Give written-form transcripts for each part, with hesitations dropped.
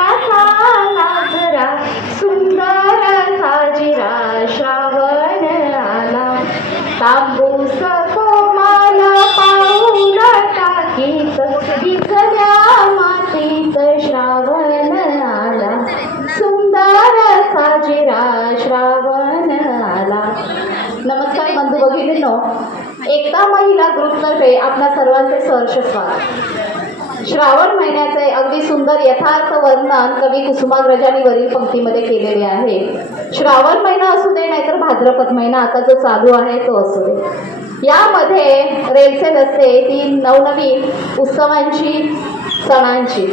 जरा सुंदर साजिरा श्रावण आला, तांबूस कोमाल पाऊल टाकीत दिसल्या मातीत श्रावण आला, सुंदर साजिरा श्रावण आला. नमस्कार बंधू भगिनींनो, एकता महिला ग्रुपतर्फे आपल्या सर्वांचे सहर्ष स्वागत. श्रावण महिन्याचे अगदी सुंदर यथार्थ वर्णन कवी कुसुमाग्रजांनी वरील पंक्तीमध्ये केलेले आहे. श्रावण महिना असू दे नाहीतर भाद्रपद महिना आता जो चालू आहे तो असू दे, यामध्ये रेलचेल असते ती नवनवीन उत्सवांची, सणांची.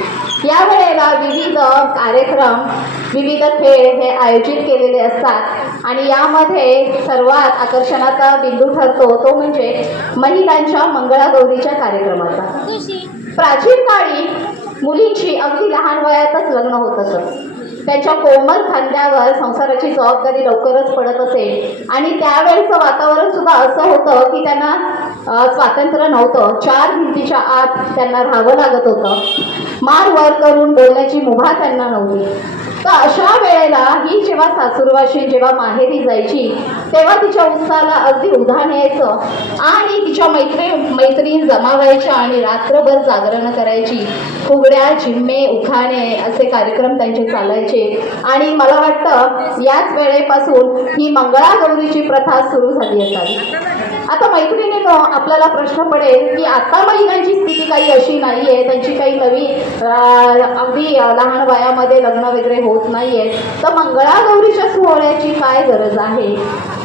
यावेळेला विविध कार्यक्रम, विविध खेळ हे आयोजित केलेले असतात आणि यामध्ये सर्वात आकर्षणाचा बिंदू ठरतो तो म्हणजे महिलांच्या मंगळागौरीच्या कार्यक्रमाचा. प्राचीन काळी मुलींची अगदी लहान वयातच लग्न होत असत. त्यांच्या कोमल खांद्यावर संसाराची जबाबदारी लवकरच पडत असे आणि त्यावेळेचं वातावरण सुद्धा असं होतं की त्यांना स्वातंत्र्य नव्हतं. चार भिंतीच्या आत त्यांना राहावं लागत होतं. मार वर करून बोलण्याची मुभा त्यांना नव्हती. तर अशा वेळेला ही जेव्हा सासूरवाशी जेव्हा माहेरी जायची तेव्हा तिच्या उत्साहाला अगदी उधाण यायचं आणि तिच्या मैत्रिणी जमावायच्या आणि रात्रभर जागरण करायची. फुगड्या, चिम्मे, उखाणे असे कार्यक्रम त्यांचे चालायचे आणि मला वाटतं याच वेळेपासून ही मंगळागौरीची प्रथा सुरू झाली असावी. आता मैत्रिणींनो, आपल्याला प्रश्न पडेल की आता महिलांची स्थिती काही अशी नाही आहे, त्यांची काही नवीन अगदी लहान वयामध्ये लग्न वगैरे होत नाही आहे, तर मंगळागौरीच्या सोहळ्याची काय गरज आहे?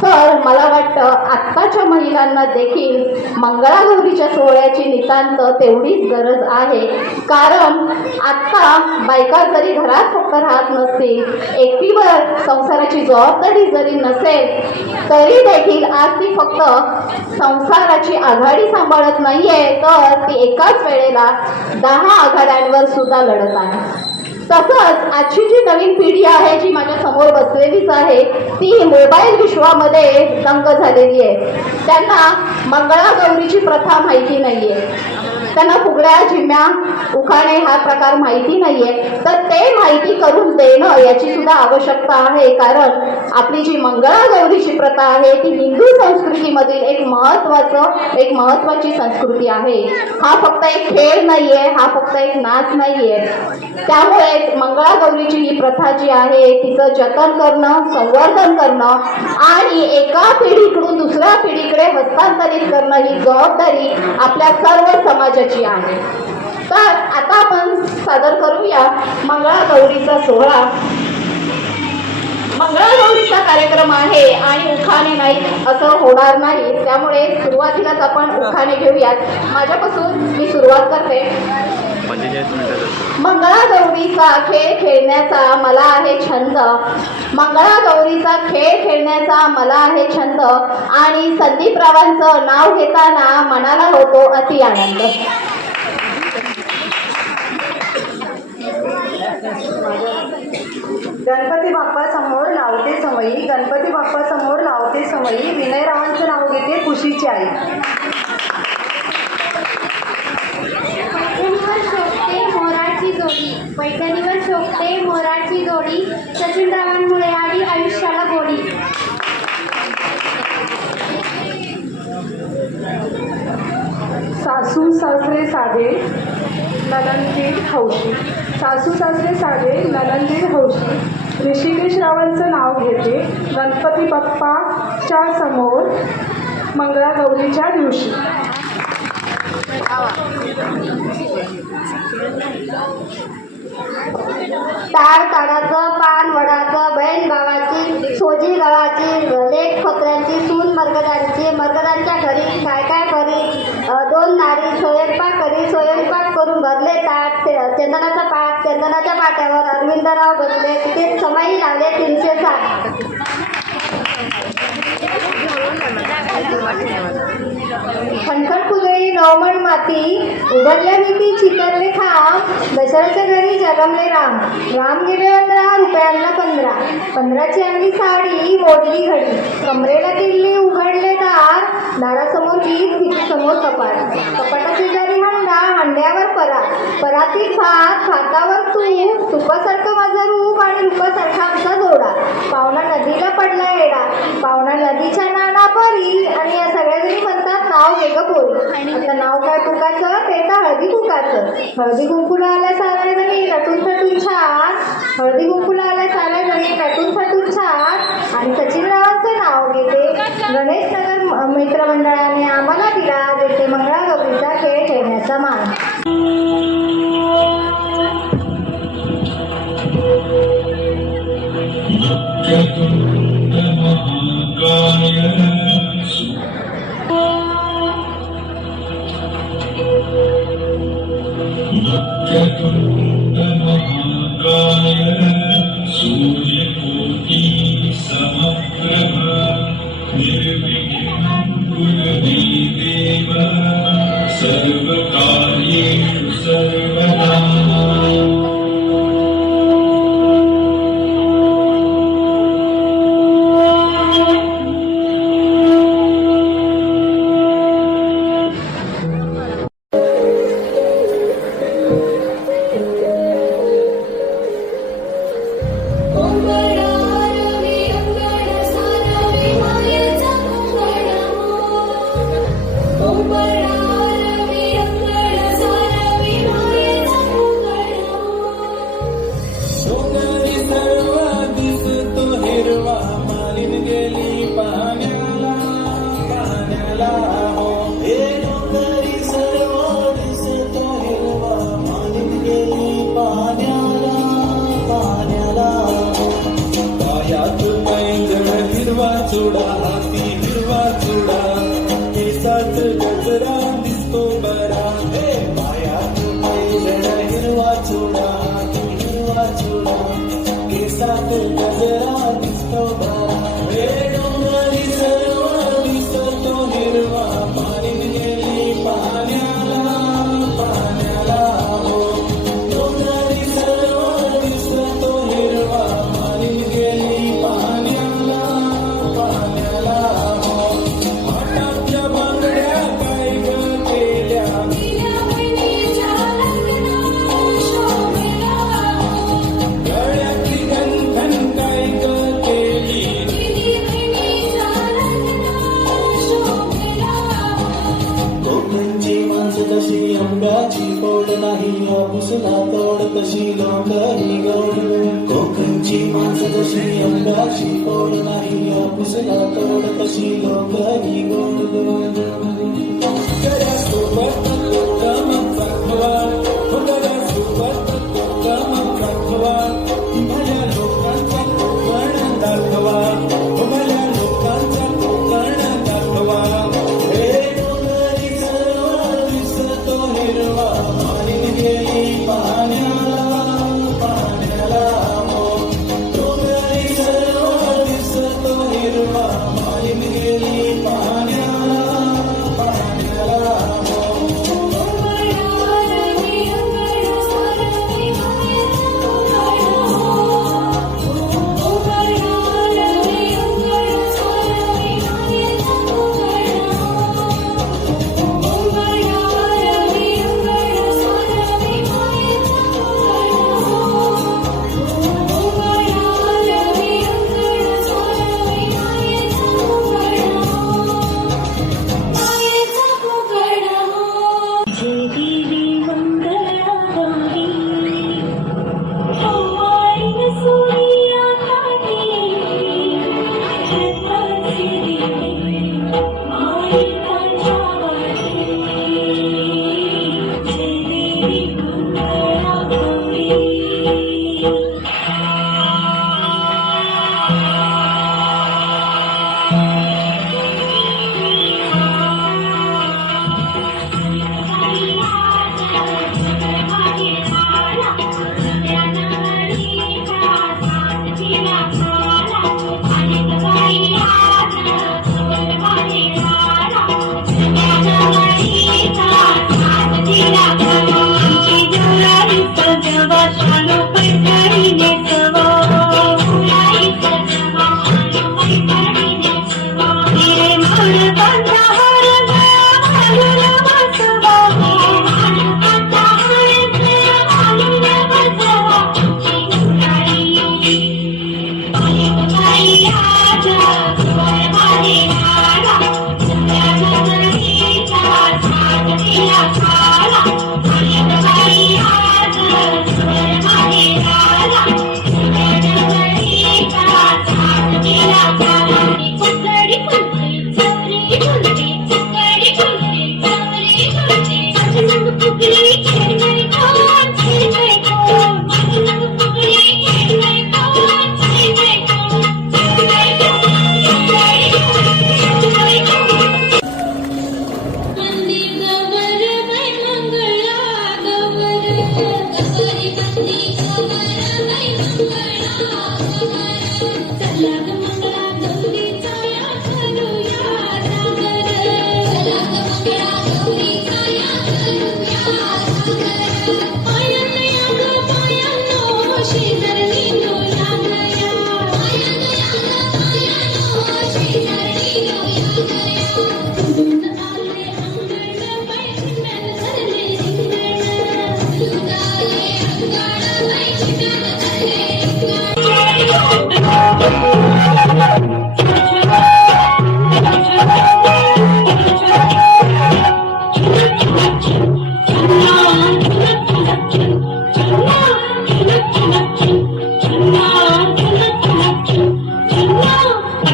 तर मला वाटतं आत्ताच्या महिलांना देखील मंगळागौरीच्या सोहळ्याची नितांत तेवढीच गरज आहे. कारण आत्ता बायका जरी घरात फक्त राहत नसतील, एकटीवर संसाराची जबाबदारी जरी नसेल तरी देखील आज ती फक्त संसाराची आघाडी सांभाळत नाहीये, तर ती एकाच वेळेला 10 आघाड्यांवर सुद्धा लढत आहे. तसंच आजची जी नवीन पिढी आहे, जी माझ्या समोर बसलेलीच आहे, ती मोबाईल विश्वामध्ये दंग झालेली आहे. त्यांना मंगळागौरीची प्रथा माहिती नाहीये, त्यांना फुगड्या, झिम्म्या, उखाणे हा प्रकार माहिती नाहीये. तर ते माहिती करून देणं याची सुद्धा आवश्यकता आहे. कारण आपली जी मंगळागौरीची प्रथा आहे ती हिंदू संस्कृतीमधील एक महत्वाची संस्कृती आहे. हा फक्त एक खेळ नाहीये, हा फक्त एक नाच नाहीये. त्यामुळे मंगळागौरीची ही प्रथा जी आहे तिचं जतन करणं, संवर्धन करणं आणि एका पिढीकडून दुसऱ्या पिढीकडे हस्तांतरित करणं ही जबाबदारी आपल्या सर्व समाजाची आहे. तर आता आपण सादर करूया मंगळागौरीचा सोहळा. मंगळागौरीचा कार्यक्रम आहे आणि उखाणे नाही असं होणार नाही, त्यामुळे सुरुवातीलाच आपण उखाणे घेऊयात. माझ्यापासून मी सुरुवात करते. मंगळागौरीचा खेळ खेळण्याचा मला आहे छंद, मंगळागौरीचा खेळ खेळण्याचा मला आहे छंद आणि संदीपरावांचं नाव घेताना मनाला होतो अति आनंद. गणपती बाप्पा समोर लावते समयी, गणपती बाप्पा समोर लावते समयी, विनयरावांचं नाव घेते खुशीची आई. पैठणीवर शोभते मोराची जोडी, सचिनरावांमुळे आली आयुष्याला गोडी. सासू सासरे साधे नलनदीड हौशी, सासू सासरे साधे नलनदीड हौशी, ऋषिकेशरावांचं नाव घेते गणपती बाप्पाच्या समोर मंगळागौरीच्या दिवशी. ताड ताडाचं, पान वडाचं, बहीण भावाची, सोजी गावाची, लेक फकऱ्यांची, सून मर्गदांची, मर्गदांच्या घरी काय काय करी, 2 नारी स्वयंपाक करी, स्वयंपाक करून भरले ताट, चंदनाचा पाट, चंदनाच्या पाट्यावर अरविंदराव बसले, तिथे समयी लावले 360. खणखण फुलई नवमण माती, उघडल्या भीती चिकरले खांब, दशरथच्या घरी जगमले राम, राम गेले 15 रुपयांना 15, 15ची आणली साडी, मोडली घडी, कमरेला किल्ली, उघडले दार, दारासमोर गीत, भीतीसमोर कपाट, कपाटा शेजारी हंडा, डाळ हंड्यावर परातीत भात भातावर तूप तुपासारखं माझं रूप आणि रूपासारखा आमचा जोडा. पाहुणा नदीला पडला येडा, पाहुणा नदीच्या नाना परी. आणि या सगळ्याजणी म्हणतात नाव वेगळं पोरी. आता नाव काय पुकाचं ते तर हळदी कुंकाचं. हळदी कुंकूला आल्या साऱ्या जणी नटून थटून छान, हळदी कुंकूला आल्या साऱ्या जणी नटून थटून छान. आणि सचिनरावांचं नाव घेते गणेश नगर मित्रमंडळाने आम्हाला दिला देते मंगळागौरीचा खेळ खेळण्याचा मान.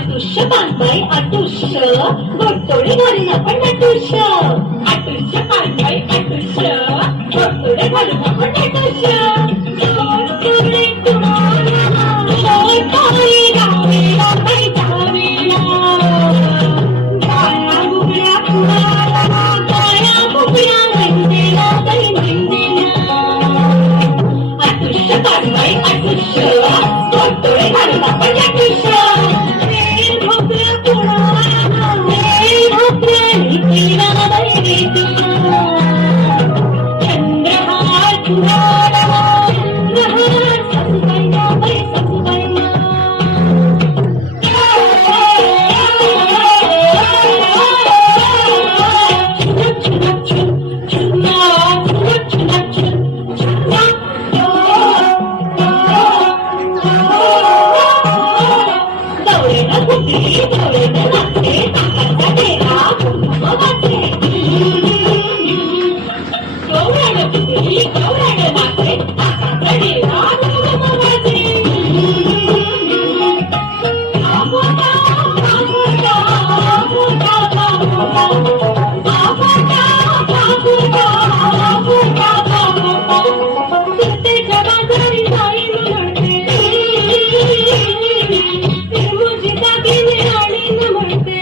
आटुष्य पानबाई आटुष्य घोटतोडे घालून आपण नटुष्य आटुष्य पानबाई आटुष्य घोटतोडे घालून आपण नटुष्य घोटतोडे कुणाला शोधताई गावेला बाई जावेला गाया बुगड्या कुणाला गाया बुगड्या मेंदेला बाई मेंदेला आटुष्य पानबाई आटुष्य घोटतोडे घालून आपण नटुष्य चंद्रहार कुणाला चंद्रहार ससुबाईना बाई ससुबाईना छुनक छुनक छुन छुना छुनक छुनक छुन छुना दौडेनं घुमली दौडेनं नाचते ताकाचा डेरा घुमवाचे गौरानं घुमली गौरानं नाचते ताकाचा डेरा घुमवाचे आमोटा आमोटा आमोटा आमोटा आमोटा आमोटा आमोटा सुरतेच्या बाजारी जाई म्हणते मुझे दागिने आणि न म्हणते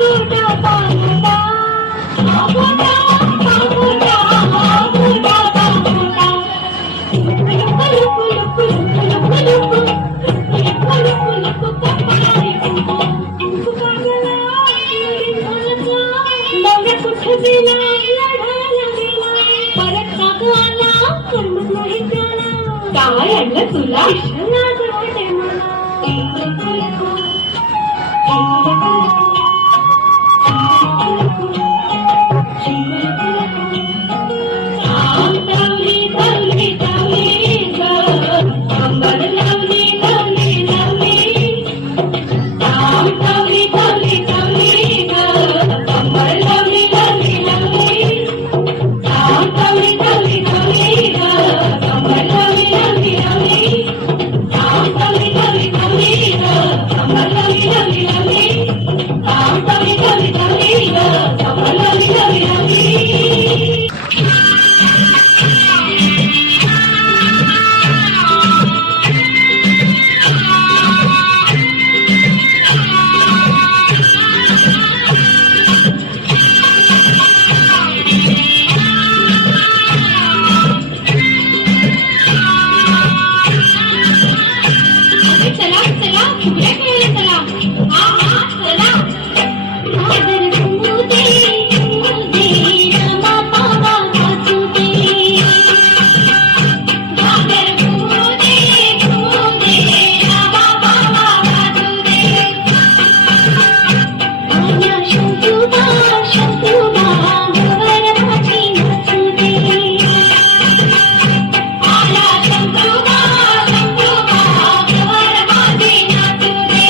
गोटा पागोटा आगोटा आगोटा आगोटा आगोटा कुठे दिला लढायला गेला परत कागू आला करमत नाही त्याला काय आणलं तुला लाज वाटते मला लावली लावली लावली अंबर लावली लावली लावली लावली लावली लावली अंबर लावली लावली लावली लावली लावली लावली अंबर लावली लावली लावली लावली लावली लावली अंबर लावली लावली लावली लावली लावली लावली अंबर लावली लावली लावली चला चला फुगड्या खेळायला चला हा हा चला गाजर घुमू दे रमा बाबा वाजू दे गाजर घुमू दे रमा बाबा वाजू दे आया शंकुबा शंकुबा गवर माझी नाचू दे आया शंकुबा शंकुबा गवर माझी नाचू दे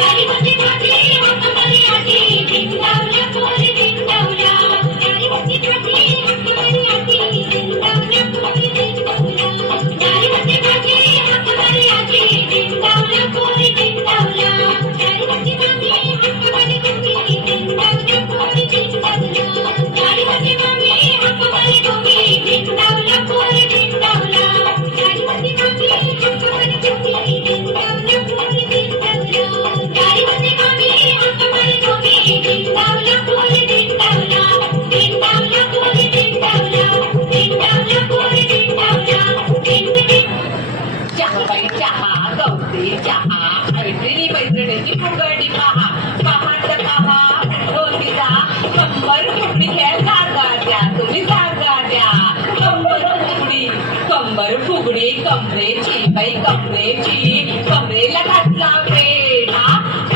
गाडीमध्ये भाजी हातामध्ये आजी बिंदावल्या पोरी बिंदावल्या गाडीमध्ये भाजी हातामध्ये आजी बिंदावल्या पोरी बिंदावल्या गाडीमध्ये भाजी हातामध्ये आजी बिंदावल्या पोरी बिंदावल्या गाडीमध्ये भाजी हातामध्ये आजी बिंदावल्या पोरी बिंदावल्या गाडीमध्ये भाजी हातामध्ये गोबी बिंदावल्या पोरी बिंदावल्या गाडीमध्ये भाजी हातामध्ये गोबी बिंदावल्या पोरी बिंदावल्या गाडीमध्ये भाजी हातामध्ये गोबी बिंदावल्या पोरी बिंदावल्या बिंदावल्या पोरी बिंदावल्या बिंदावल्या पोरी बिंदावल्या चहा बाई चहा गवते चहा मैत्रिणीची फुगडी पहा पहाट पहा ढोली जा कंबर फुगडी खेळ जागा तुम्ही जागा द्या कंबर फुगडी कमरेची बाई कमरेची कमरेला घातला पेढा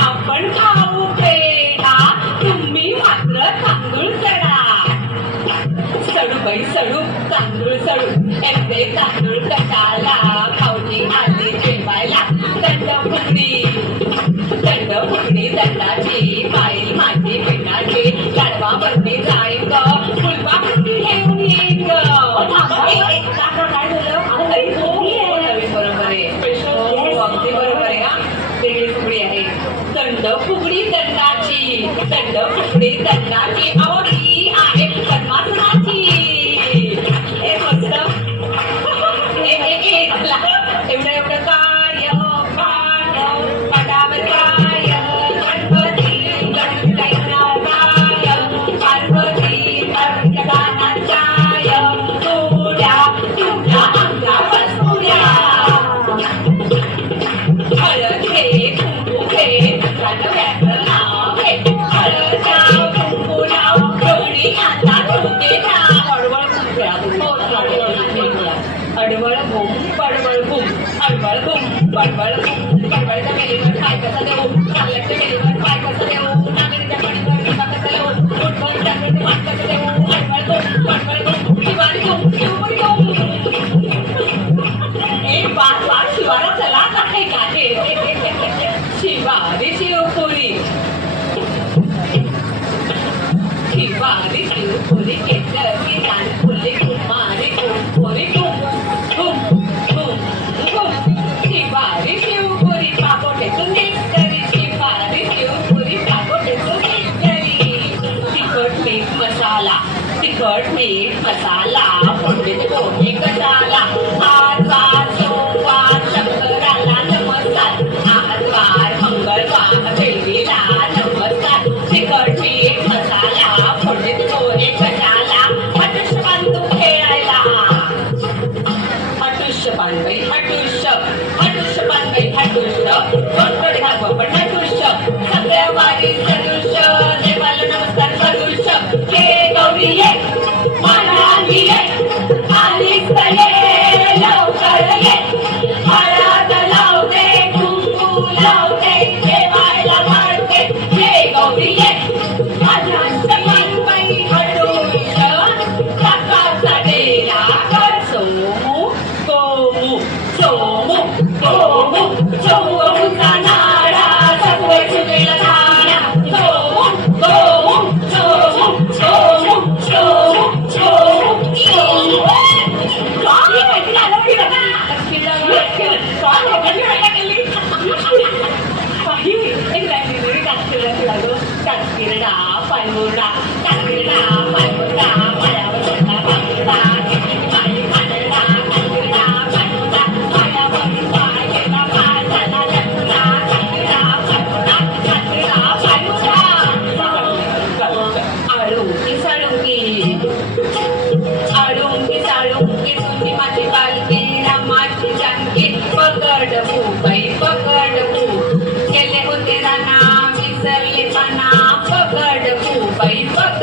आपण खाऊ पेढा तुम्ही मात्र तांदूळ चढा सडू बाई सडू तांदूळ सडू एकटे तांदूळ कटाला खाऊची आली जेवायला दंड फुगडी दंडाची पाईल माझी पिठाची गाडवा बसली जाईल ग फुलवा घेऊन येईन ग काय झालं नवीन बरोबर आहे अगदी बरोबर आहे हा वेगळी फुगडी आहे दंड फुगडी दंडाची आवडी आहे पद्मासनाची हे मस्त एवढं कार्य पटावर काय गणपती गणपती पार्वती गानाचाय तुझ्या अंगावर पुऱ्या हळद घे कुंकू घे नाव घे हळद लाव कुंकू लाव गवळी आता ठोके नाव अडवळ घुम पडवळ घुम अडवळ घुम पडवळ घुम पडवळच्या मेलीवर पाय कसा देऊ नागल्याच्या मेलीवर पाय कसा देऊ नागरीच्या पाणीवर कसा देऊ फुटबॉल टाकण्याचे पाय कसं देऊ अडवळ घुम पडवळ घुम शिवारी घुम शिवपुरी घुम एक वाट शिवारा चला काहे काहे शिवारी शिवपुरी केसर की कान फुले कुमारी कुंपोरी घुम घुम घुम घुम शिवारी शिवपुरी पापोटेतून निघतरी शिवारी शिवपुरी पापोटेतून निघतरी तिखट मीठ मसाला फोडणीत कोणी कशाला आजवार सोमवार शंकराला नमस्कार आजवार मंगळवार देवीला नमस्कार तिखट मीठ मसाला फोडणीत कोणी कशाला हटुष्य बांधू खेळायला हटुष्य बांधबाई हटुष्य बांधबाई हटुष्य कोणकडे घालव पण हटुष्य सगळ्या वारी सदृश्य देवाला नमस्कार सदृश्य हे गौरी ये मानानी ये आलीच ये लवकर ये हळद लावते कुंकू लावते देवाला वाढते हे गौरी ये माझ्या बाई हटुष्य काकाचा डेला कर सोमू गोमू सोमू गोमू सोमूचा नाडा सगळे सुगेला झाडा सोमू गोमू सोमू सोमू सोमू सोमू सोमू पायमुरडा पायावर सोडला पायमुरडा आळुंकी साळुंकी तुझी माझी बालकी रामाची जानकी पकड बाई पकड गेले होते राणा विसरले पाना पकड बाई पकड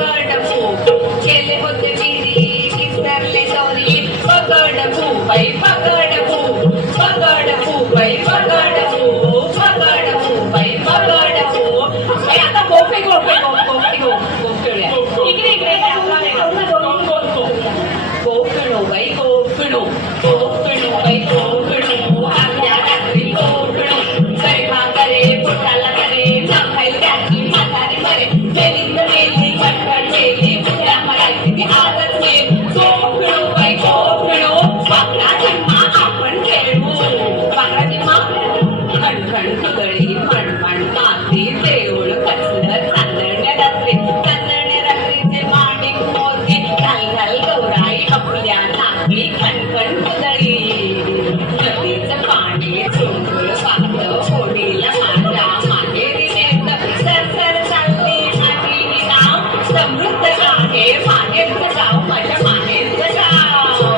सगळी मणमण माती देऊळ कसलं चांदण्या रात्रीचे माणिक मोती घाल घाल गौराई आपल्या नाकी खणखण कुदळी नदीचं पाणी चुळचुळ वाहतं होडीला माझ्या माहेरी नेतं सरसर चालली माझी ही नाव समृद्ध आहे माहेरचं गाव माझ्या माहेरचं गाव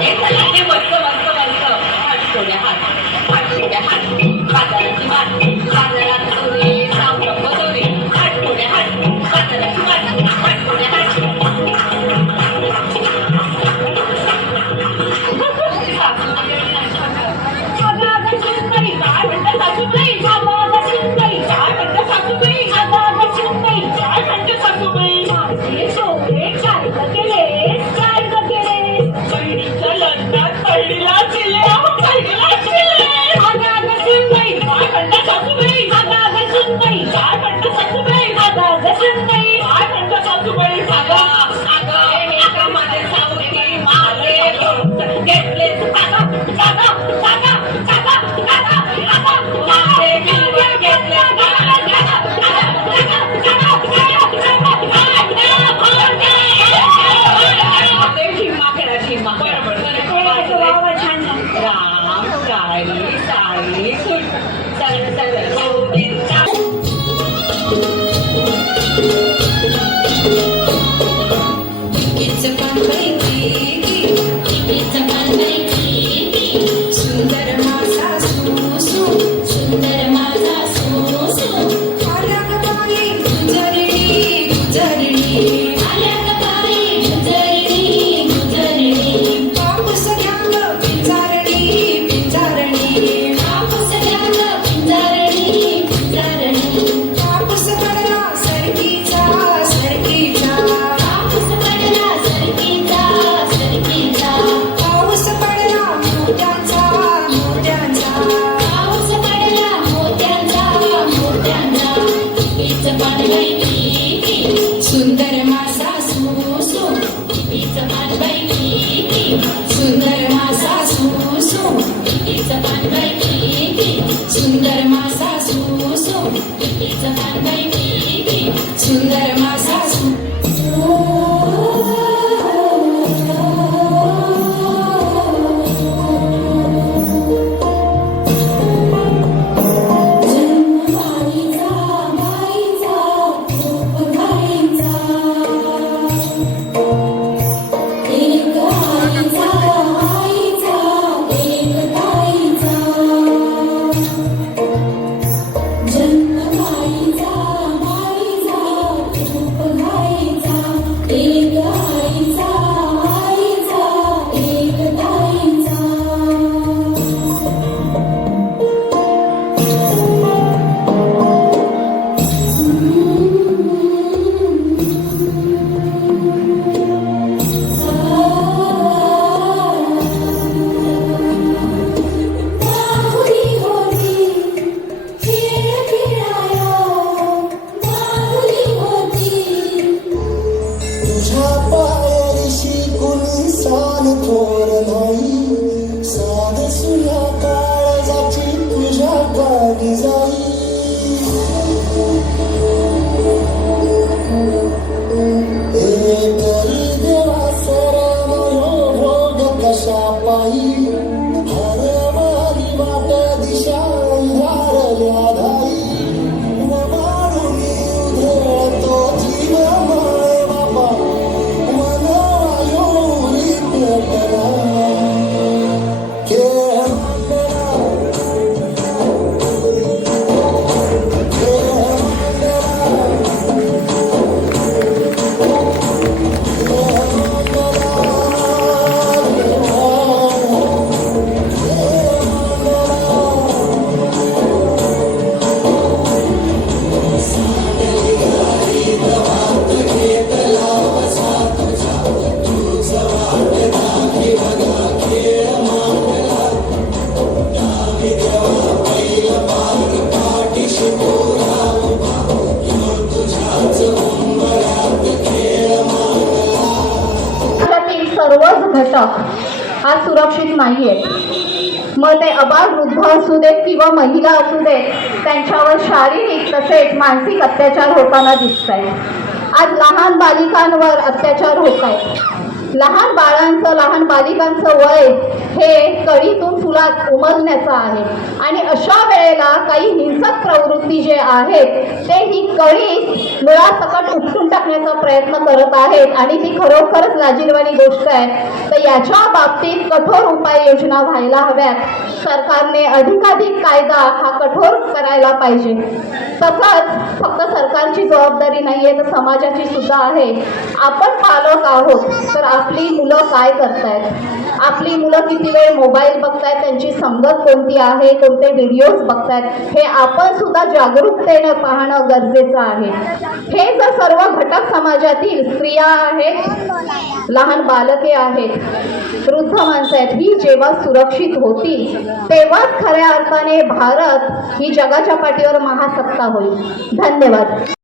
हे चला हे मस्त मस्त मस्त हात थोड्या हात थोड्या हात बाजाराची बात बाजारात तुरी जाऊ नको तुरी हात थोड्या हात बाजाराची बात हात थोड्या हात घटक आज सुरक्षित नाही आहेत. मग ते अबाल वृद्ध असू देत किंवा महिला असू देत, त्यांच्यावर शारीरिक तसेच मानसिक अत्याचार होताना दिसत आहेत. आज लहान बालिकांवर अत्याचार होत आहेत. लहान बाळांचं, लहान बालिकांचं वय हे कळीतून फुलात उमलण्याचं आहे आणि अशा वेळेला काही हिंसक प्रवृत्ती जे आहेत ते ही कळी मुळासकट उपटून टाकण्याचा प्रयत्न करत आहेत आणि ती खरोखरच लाजिरवाणी गोष्ट आहे. तर याच्या बाबतीत कठोर उपाययोजना व्हायला हव्यात. सरकारने अधिकाधिक कायदा हा कठोर करायला पाहिजे. तसंच फक्त सरकारची जबाबदारी नाही आहे तर समाजाची सुद्धा आहे. आपण पालक आहोत तर आपली मुलं काय करतायत, आपली मुलं किती वेळ मोबाईल बघतायत, त्यांची संगत कोणती आहे, कोणते व्हिडिओज बघतायत, हे आपण सुद्धा जागरूकतेने पाहणं गरजेचं आहे. हे जर सर्व घटक समाजातील स्त्रिया आहेत, लहान बालके आहेत, वृद्ध माणसं आहेत, ही जेव्हा सुरक्षित होती तेव्हाच खऱ्या अर्थाने भारत ही जगाच्या पाठीवर महासत्ता होईल. धन्यवाद.